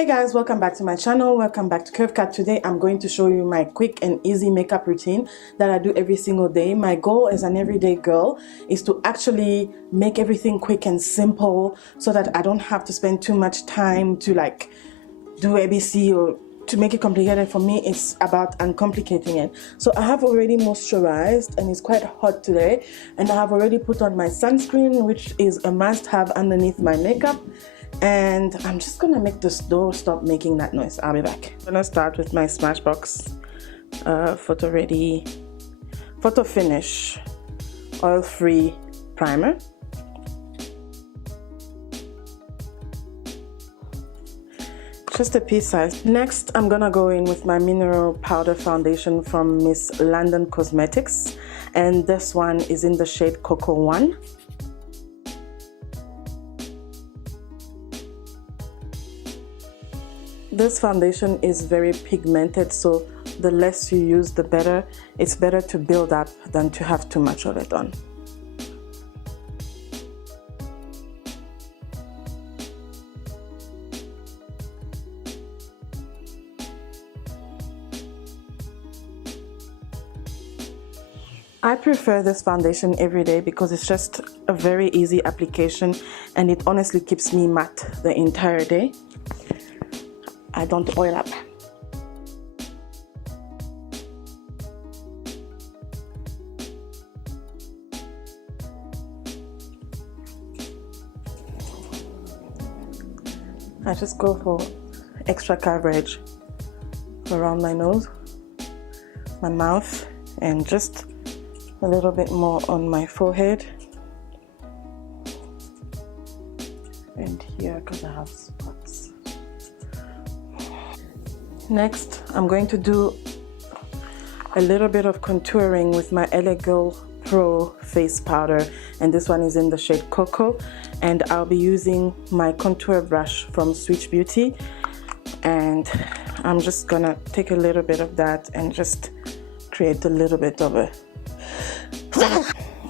Hey guys, welcome back to my channel. Welcome back to Kurvekut. Today I'm going to show you my quick and easy makeup routine that I do every single day. My goal as an everyday girl is to actually make everything quick and simple so that I don't have to spend too much time to like do ABC or to make it complicated. For me, it's about uncomplicating it. So I have already moisturized and it's quite hot today, and I have already put on my sunscreen, which is a must-have underneath my makeup. And I'm just gonna make this door stop making that noise. I'll be back. I'm gonna start with my Smashbox Photo Finish oil-free primer. Just a pea size. Next, I'm gonna go in with my mineral powder foundation from Miss London Cosmetics, and this one is in the shade Cocoa 1. This foundation is very pigmented, so the less you use, the better. It's better to build up than to have too much of it on. I prefer this foundation every day because it's just a very easy application and it honestly keeps me matte the entire day. I don't oil up. I just go for extra coverage around my nose, my mouth, and just a little bit more on my forehead and here because I have spots. Next, I'm going to do a little bit of contouring with my LA Girl Pro face powder, and this one is in the shade Cocoa, and I'll be using my contour brush from Sweet Beauty, and I'm just gonna take a little bit of that and just create a little bit of a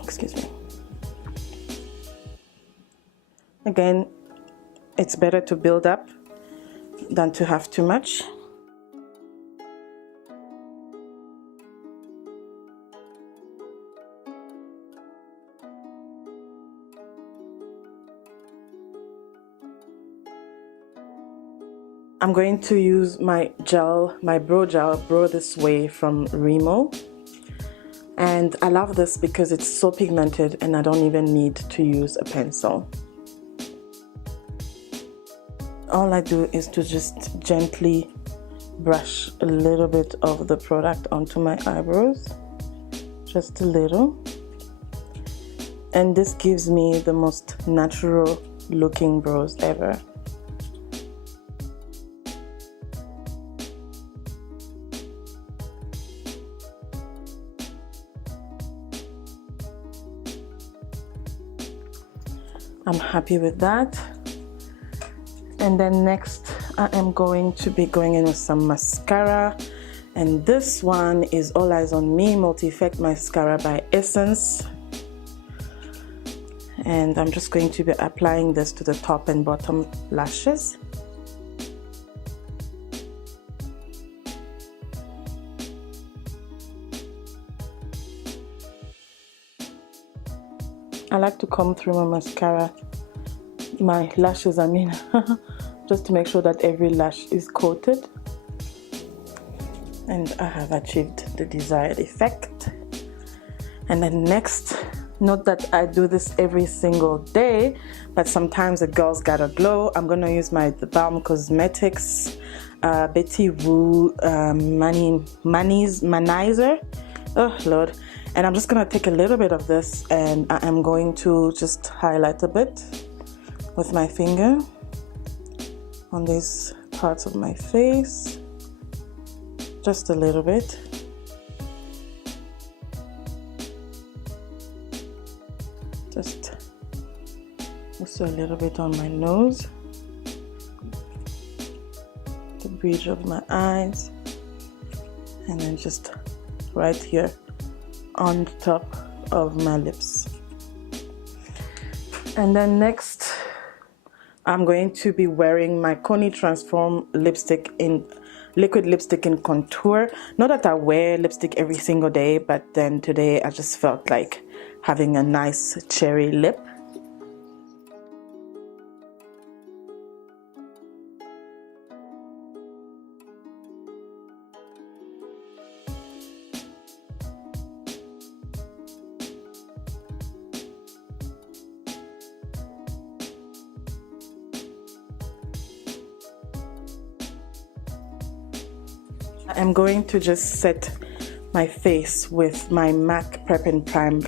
excuse me. Again, it's better to build up than to have too much. I'm going to use my gel, my Brow Gel Brow This Way from Remo. And I love this because it's so pigmented and I don't even need to use a pencil. All I do is to just gently brush a little bit of the product onto my eyebrows. Just a little. And this gives me the most natural looking brows ever. I'm happy with that. And then next I am going to be going in with some mascara, and this one is All Eyes on Me Multi-Effect Mascara by Essence, and I'm just going to be applying this to the top and bottom lashes. I like to comb through my mascara, my lashes I mean, just to make sure that every lash is coated. And I have achieved the desired effect. And then next, note that I do this every single day, but sometimes a girl's gotta glow. I'm gonna use my The Balm Cosmetics Betty Woo Manizer. Oh Lord. And I'm just gonna take a little bit of this and I am going to just highlight a bit with my finger on these parts of my face. Just a little bit. Just also a little bit on my nose, the bridge of my eyes, and then just right here on top of my lips. And then next, I'm going to be wearing my Coney Transform lipstick in liquid lipstick in contour. Not that I wear lipstick every single day, but then today I just felt like having a nice cherry lip. I'm going to just set my face with my MAC Prep and Prime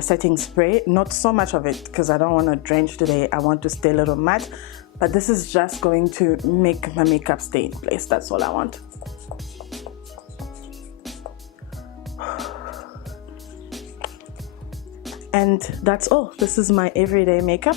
setting spray. Not so much of it because I don't want to drench today. I want to stay a little matte, but this is just going to make my makeup stay in place. That's all I want. And that's all. This is my everyday makeup.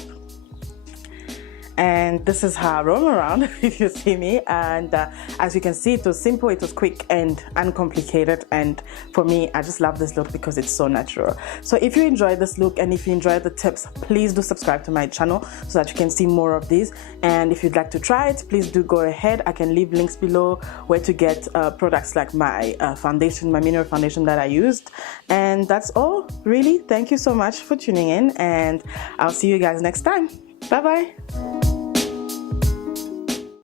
And this is how I roam around if you see me. And as you can see, it was simple, it was quick and uncomplicated, and for me, I just love this look because it's so natural. So if you enjoyed this look and if you enjoyed the tips, please do subscribe to my channel so that you can see more of these. And if you'd like to try it, please do go ahead. I can leave links below where to get products like my foundation, my mineral foundation that I used. And that's all, really. Thank you so much for tuning in, and I'll see you guys next time. Bye bye.